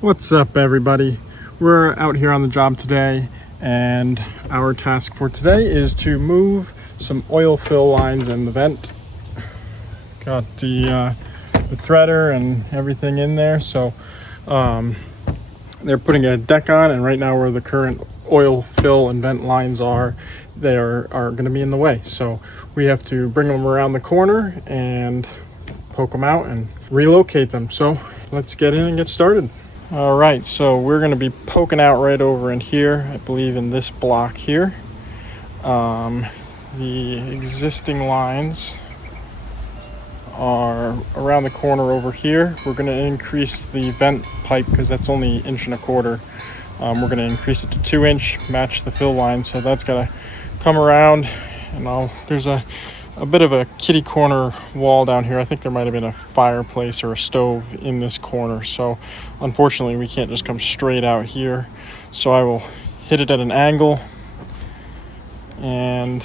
What's up, everybody? We're out here on the job today, and our task for today is to move some oil fill lines in the vent. Got the threader and everything in there, so they're putting a deck on, and right now where the current oil fill and vent lines are, they are going to be in the way. So we have to bring them around the corner and poke them out and relocate them. So let's get in and get started. All right, so we're going to be poking out right over in here, I believe in this block here. The existing lines are around the corner over here. We're going to increase the vent pipe because that's only 1.25 inches. We're going to increase it to 2-inch, match the fill line. So that's got to come around, and there's a bit of a kitty corner wall down here. I think there might have been a fireplace or a stove in this corner. So unfortunately we can't just come straight out here. So I will hit it at an angle and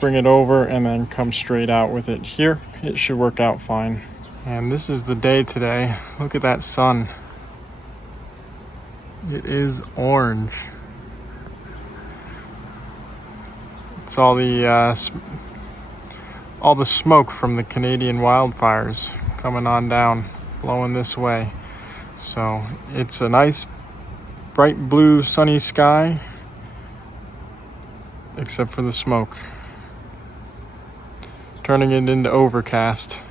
bring it over and then come straight out with it here. It should work out fine. And this is the day today. Look at that sun. It is orange. It's all the smoke from the Canadian wildfires coming on down, blowing this way. So it's a nice bright blue sunny sky, except for the smoke, turning it into overcast.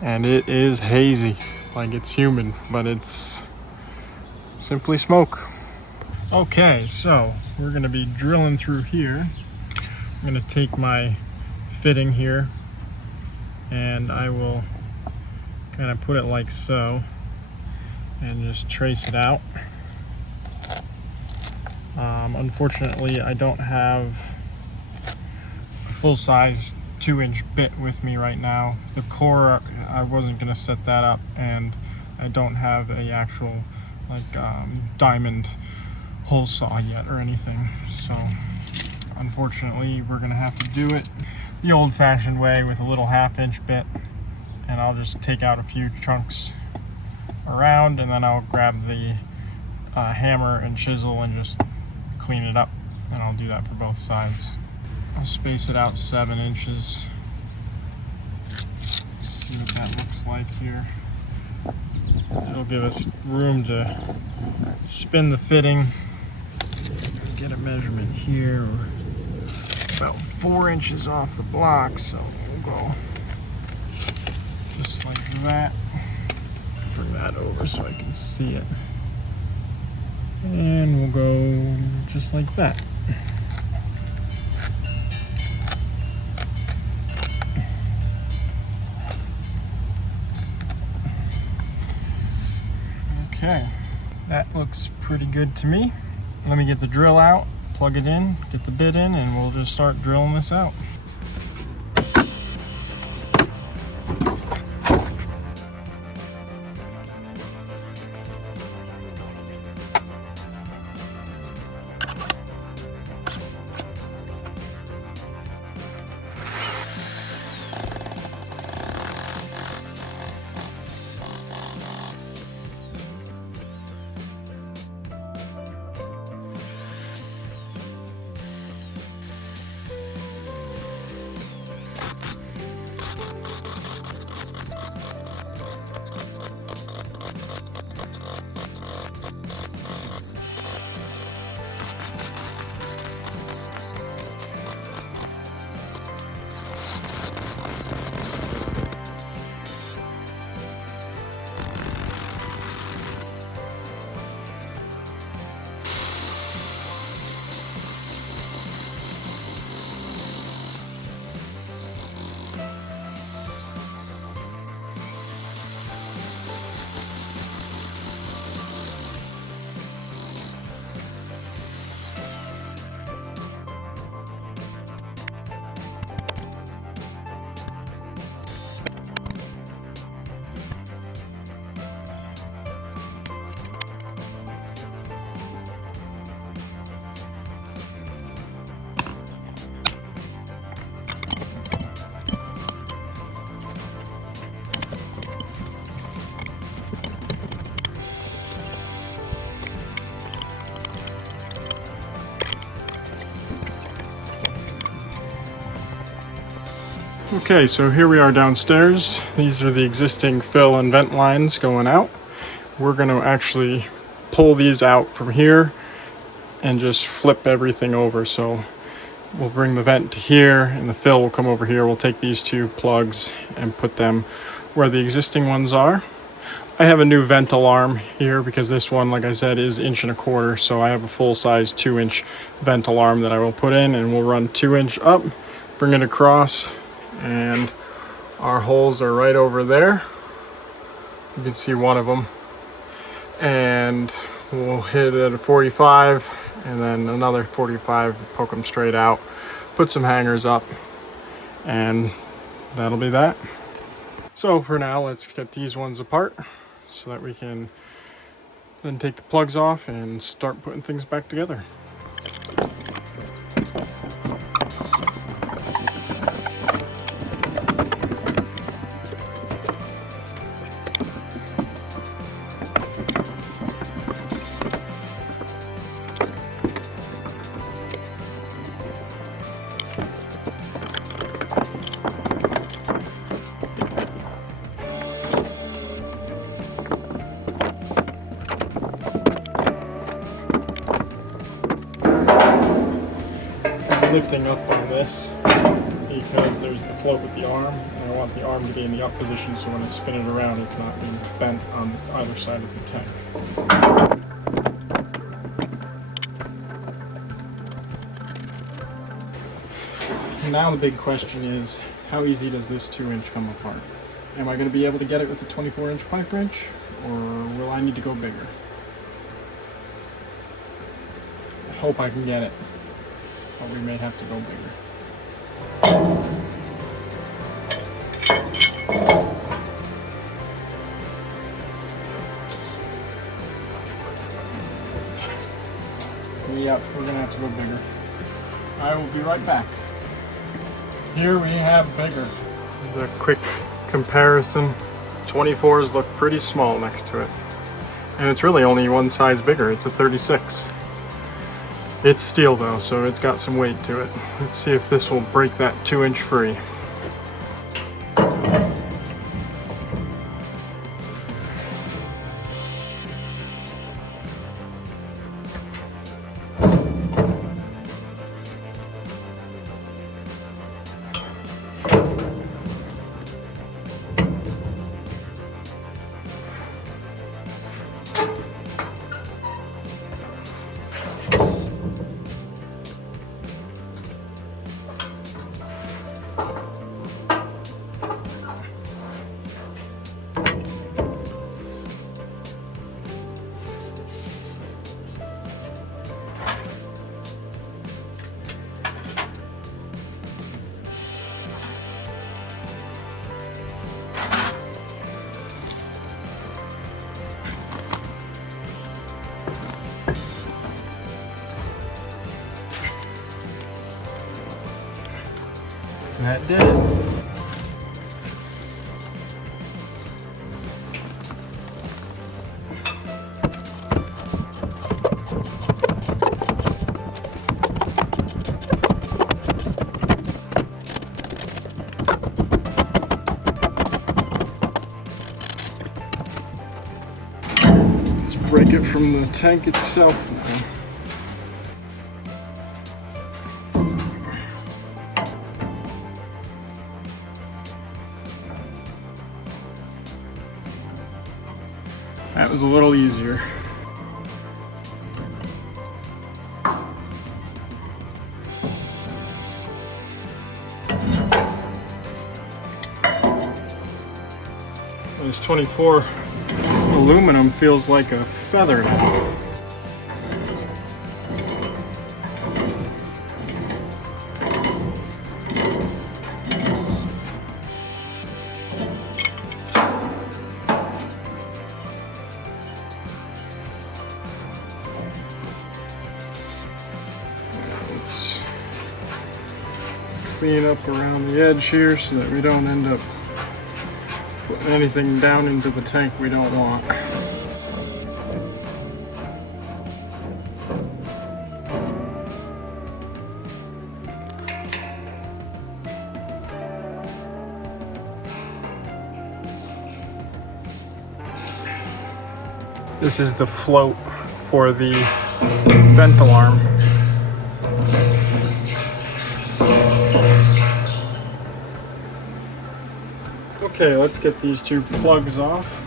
And it is hazy, like it's humid, but it's simply smoke. Okay, so we're gonna be drilling through here. I'm gonna take my fitting here and I will kind of put it like so and just trace it out. Unfortunately, I don't have a full-size 2-inch bit with me right now. The core, I wasn't gonna set that up, and I don't have a actual diamond hole saw yet or anything. So unfortunately, we're gonna have to do it the old-fashioned way with a little 1/2-inch bit, and I'll just take out a few chunks around, and then I'll grab the hammer and chisel and just clean it up, and I'll do that for both sides. I'll space it out 7 inches. See what that looks like here. It'll give us room to spin the fitting. Get a measurement here, about 4 inches off the block, so we'll go just like that. Bring that over so I can see it. And we'll go just like that. Okay, that looks pretty good to me. Let me get the drill out, plug it in, get the bit in, and we'll just start drilling this out. Okay, so here we are downstairs. These are the existing fill and vent lines going out. We're going to actually pull these out from here and just flip everything over. So we'll bring the vent to here and the fill will come over here. We'll take these two plugs and put them where the existing ones are. I have a new vent alarm here because this one, like I said, is 1.25 inches. So I have a full-size 2-inch vent alarm that I will put in, and we'll run 2-inch up, bring it across, and our holes are right over there. You can see one of them. And we'll hit it at a 45 and then another 45, poke them straight out, put some hangers up, and that'll be that. So for now, let's get these ones apart so that we can then take the plugs off and start putting things back together. Lifting up on this because there's the float with the arm, and I want the arm to be in the up position so when I spin it around it's not being bent on either side of the tank. Now the big question is, how easy does this 2-inch come apart? Am I going to be able to get it with a 24-inch pipe wrench, or will I need to go bigger? I hope I can get it, but we may have to go bigger. Yep, we're gonna have to go bigger. I will be right back. Here we have bigger. Here's a quick comparison. 24s look pretty small next to it. And it's really only one size bigger, it's a 36. It's steel though, so it's got some weight to it. Let's see if this will break that 2-inch free. That did it. Let's break it from the tank itself now. That was a little easier. This 24 aluminum feels like a feather now. Clean up around the edge here so that we don't end up putting anything down into the tank we don't want. This is the float for the vent alarm. Okay, let's get these two plugs off.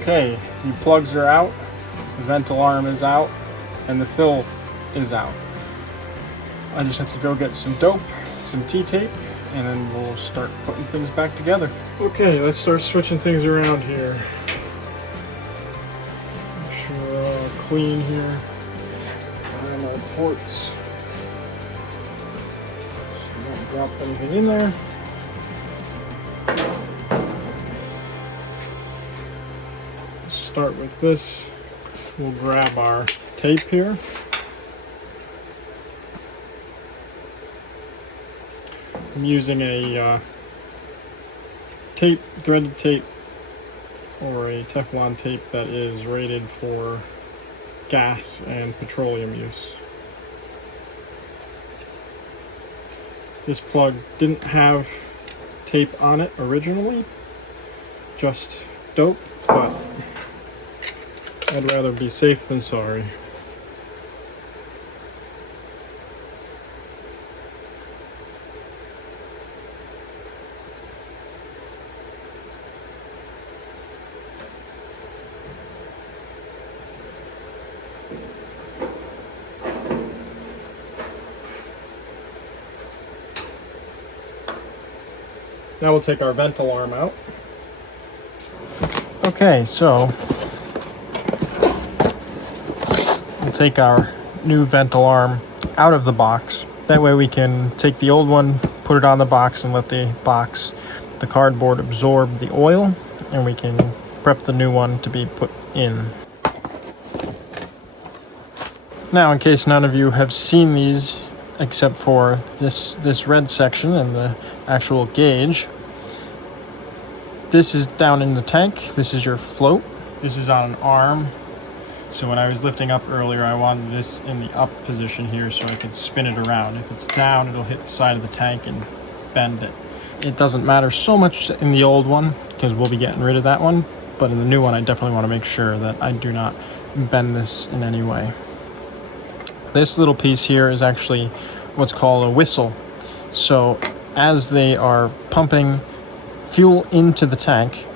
Okay, the plugs are out, the vent alarm is out, and the fill is out. I just have to go get some dope, some T-tape, and then we'll start putting things back together. Okay, let's start switching things around here. Make sure we're all clean here. Find our ports. So don't drop anything in there. Start with this. We'll grab our tape here. I'm using a tape, threaded tape, or a Teflon tape that is rated for gas and petroleum use. This plug didn't have tape on it originally, just dope, but I'd rather be safe than sorry. Now we'll take our vent alarm out. Okay, so we'll take our new vent alarm out of the box. That way we can take the old one, put it on the box, and let the cardboard absorb the oil, and we can prep the new one to be put in. Now, in case none of you have seen these, except for this red section and the actual gauge, this is down in the tank. This is your float. This is on an arm. So when I was lifting up earlier, I wanted this in the up position here so I could spin it around. If it's down, it'll hit the side of the tank and bend it. It doesn't matter so much in the old one because we'll be getting rid of that one, but in the new one, I definitely want to make sure that I do not bend this in any way. This little piece here is actually what's called a whistle. So as they are pumping fuel into the tank,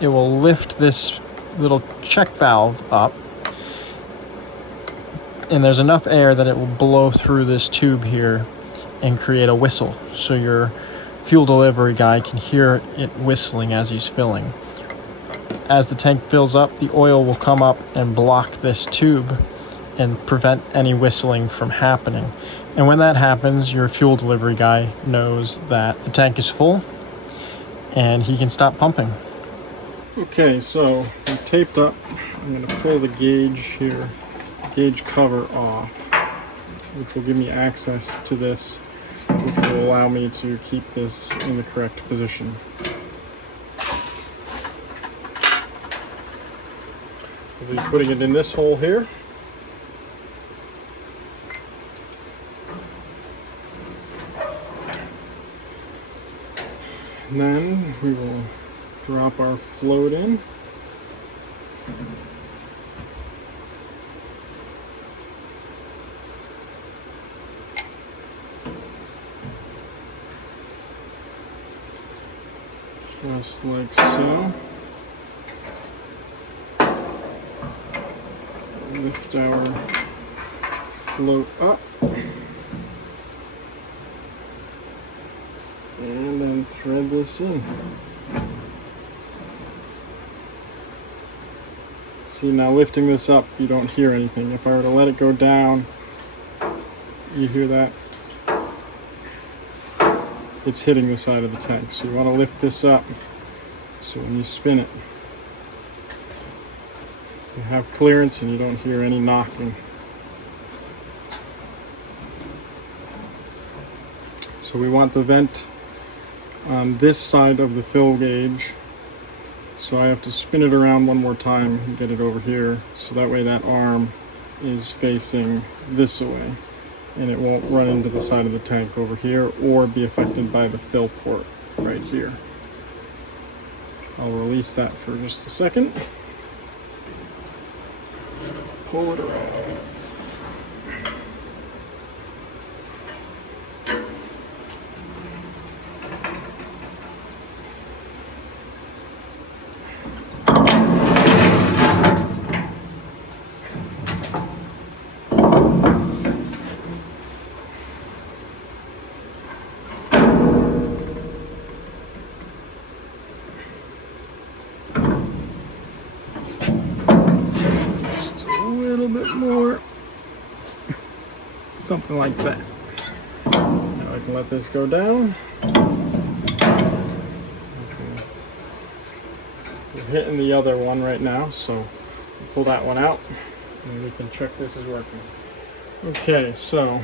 it will lift this little check valve up, and there's enough air that it will blow through this tube here and create a whistle. So your fuel delivery guy can hear it whistling as he's filling. As the tank fills up, the oil will come up and block this tube and prevent any whistling from happening. And when that happens, your fuel delivery guy knows that the tank is full and he can stop pumping. Okay, so I'm taped up. I'm going to pull the gauge here, gauge cover off, which will give me access to this, which will allow me to keep this in the correct position. We'll be putting it in this hole here. And then we will drop our float in. Just like so. Lift our float up. And then thread this in. See, now lifting this up, you don't hear anything. If I were to let it go down, you hear that? It's hitting the side of the tank. So you want to lift this up so when you spin it, you have clearance and you don't hear any knocking. So we want the vent on this side of the fill gauge. So I have to spin it around one more time and get it over here. So that way that arm is facing this way and it won't run into the side of the tank over here or be affected by the fill port right here. I'll release that for just a second. Pull it around. More, something like that. Now I can let this go down. We're hitting the other one right now, so pull that one out and we can check this is working. Okay, so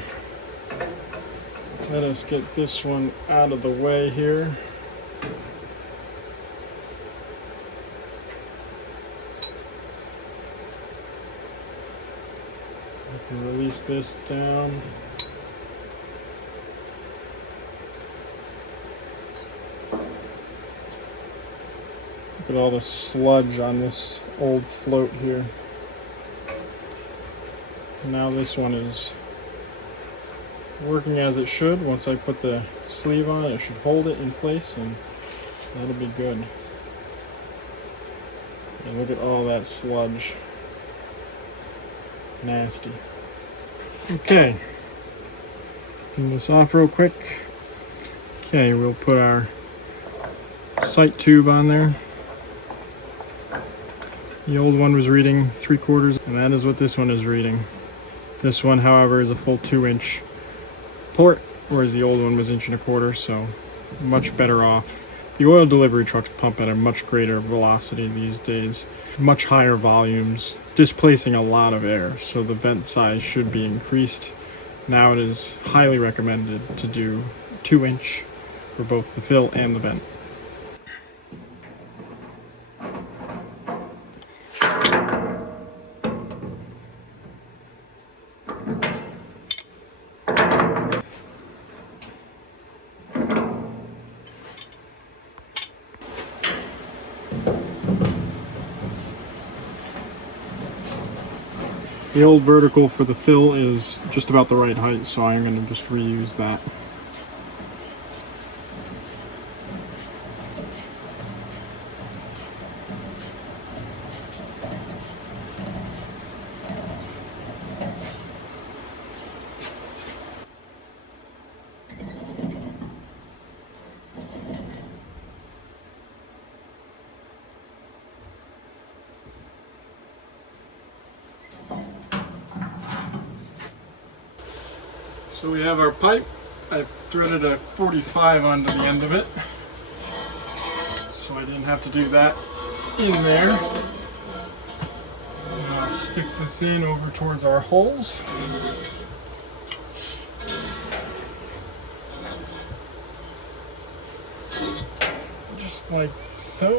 let us get this one out of the way here. Release this down. Look at all the sludge on this old float here. Now this one is working as it should. Once I put the sleeve on, it should hold it in place and that'll be good. And look at all that sludge. Nasty. Okay, turn this off real quick. Okay, we'll put our sight tube on there. The old one was reading 3/4, and that is what this one is reading. This one, however, is a full 2-inch port, whereas the old one was 1.25 inches, so much better off. The oil delivery trucks pump at a much greater velocity these days, much higher volumes, displacing a lot of air, so the vent size should be increased. Now it is highly recommended to do 2-inch for both the fill and the vent. The old vertical for the fill is just about the right height, so I'm going to just reuse that. So we have our pipe. I threaded a 45 onto the end of it, so I didn't have to do that in there. And I'll stick this in over towards our holes. Just like so.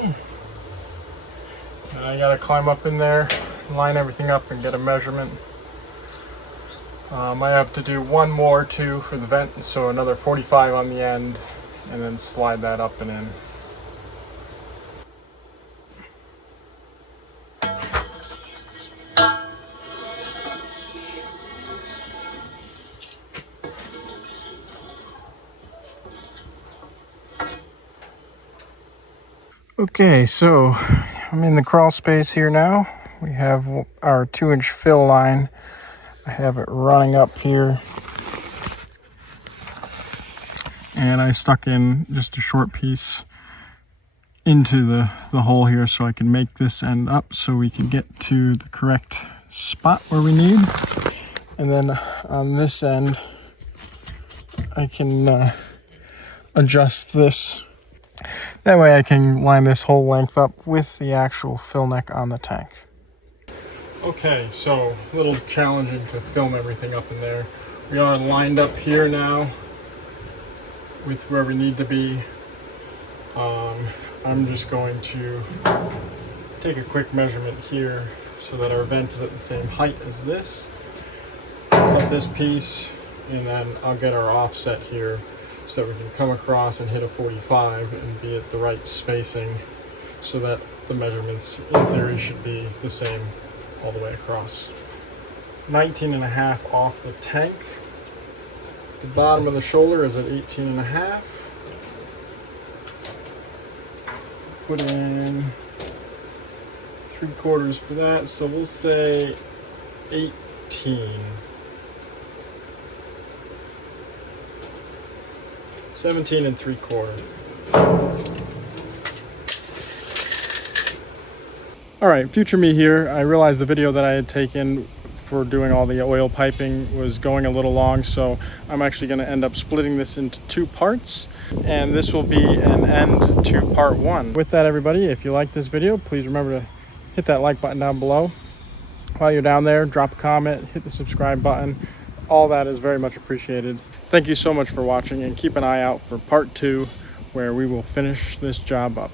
And I gotta climb up in there, line everything up and get a measurement. I have to do one more too for the vent, so another 45 on the end, and then slide that up and in. Okay, so I'm in the crawl space here now. We have our 2-inch fill line. I have it running up here, and I stuck in just a short piece into the hole here so I can make this end up so we can get to the correct spot where we need. And then on this end I can adjust this. That way I can line this whole length up with the actual fill neck on the tank. Okay, so a little challenging to film everything up in there. We are lined up here now with where we need to be. I'm just going to take a quick measurement here so that our vent is at the same height as this. Cut this piece, and then I'll get our offset here so that we can come across and hit a 45 and be at the right spacing, so that the measurements in theory should be the same all the way across. 19.5 off the tank. The bottom of the shoulder is at 18.5. Put in 3/4 for that, so we'll say 18. 17 3/4. All right, future me here. I realized the video that I had taken for doing all the oil piping was going a little long, so I'm actually going to end up splitting this into 2 parts, and this will be an end to part 1. With that, everybody, if you like this video, please remember to hit that like button down below. While you're down there, drop a comment, hit the subscribe button. All that is very much appreciated. Thank you so much for watching, and keep an eye out for part 2, where we will finish this job up.